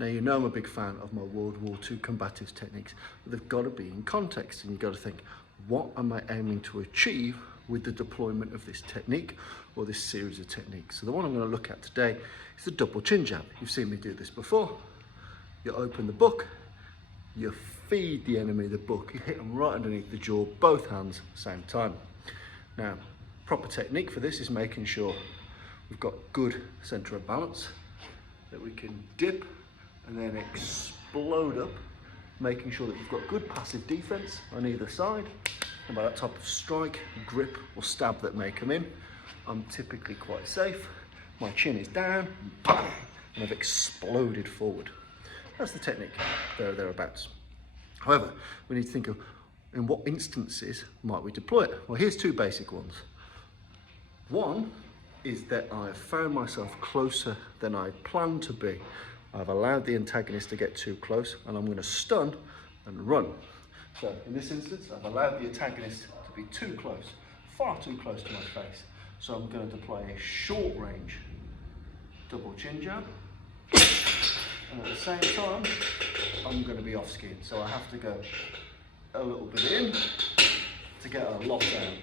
Now, you know I'm a big fan of my World War II combatives techniques, but they've got to be in context, and you've got to think, what am I aiming to achieve with the deployment of this technique or this series of techniques? So the one I'm going to look at today is the double chin jab. You've seen me do this before. You open the book, you feed the enemy the book, you hit them right underneath the jaw, both hands, same time. Now, proper technique for this is making sure we've got good center of balance, that we can dip and then explode up, making sure that you've got good passive defense on either side. And by that type of strike, grip or stab that may come in, I'm typically quite safe. My chin is down, bang, and I've exploded forward. That's the technique, there or thereabouts. However, we need to think of in what instances might we deploy it. Well, here's two basic ones. One is that I've found myself closer than I planned to be. I've allowed the antagonist to get too close, and I'm going to stun and run. So in this instance, I've allowed the antagonist to be too close, far too close to my face. So I'm going to deploy a short range double chin jab. And at the same time, I'm going to be off skiing. So I have to go a little bit in to get a lockdown.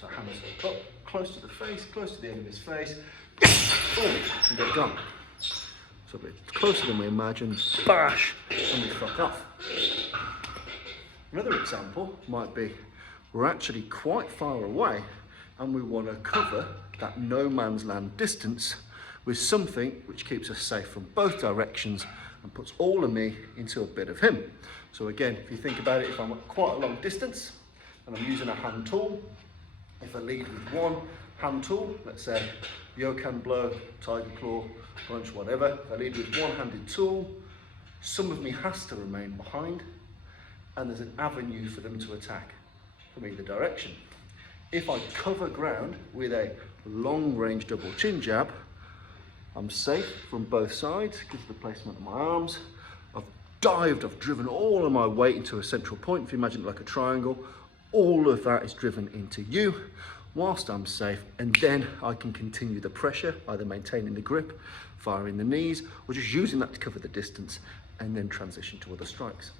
So hands up, close to the face, close to the enemy's face, boom, and get gone. So a bit closer than we imagine, bash, and we fuck off. Another example might be, we're actually quite far away and we want to cover that no man's land distance with something which keeps us safe from both directions and puts all of me into a bit of him. So again, if you think about it, if I'm at quite a long distance and I'm using a hand tool, if I lead with one hand tool, let's say yoke hand blow, tiger claw, punch, whatever, if I lead with one-handed tool, some of me has to remain behind, and there's an avenue for them to attack from either direction. If I cover ground with a long-range double chin jab, I'm safe from both sides because of the placement of my arms. I've dived, I've driven all of my weight into a central point. If you imagine it like a triangle, all of that is driven into you whilst I'm safe, and then I can continue the pressure, either maintaining the grip, firing the knees, or just using that to cover the distance, and then transition to other strikes.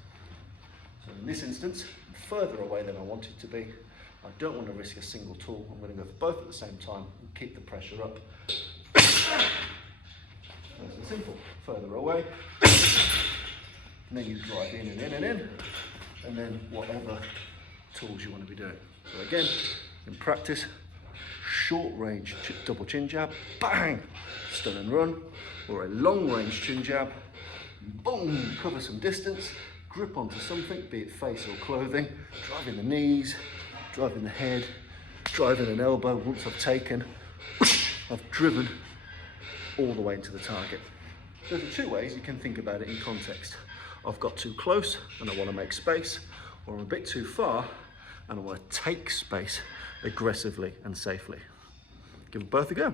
So in this instance, I'm further away than I wanted to be. I don't want to risk a single tool. I'm going to go for both at the same time and keep the pressure up. Nice and simple. Further away. And then you drive in and in and in. And then whatever tools you want to be doing. So again, in practice, short range double chin jab, bang, stun and run, or a long range chin jab, boom, cover some distance, grip onto something, be it face or clothing, driving the knees, driving the head, driving an elbow. Once I've taken, I've driven all the way into the target. Those are two ways you can think about it in context. I've got too close and I want to make space, or I'm a bit too far and I want to take space aggressively and safely. Give them both a go.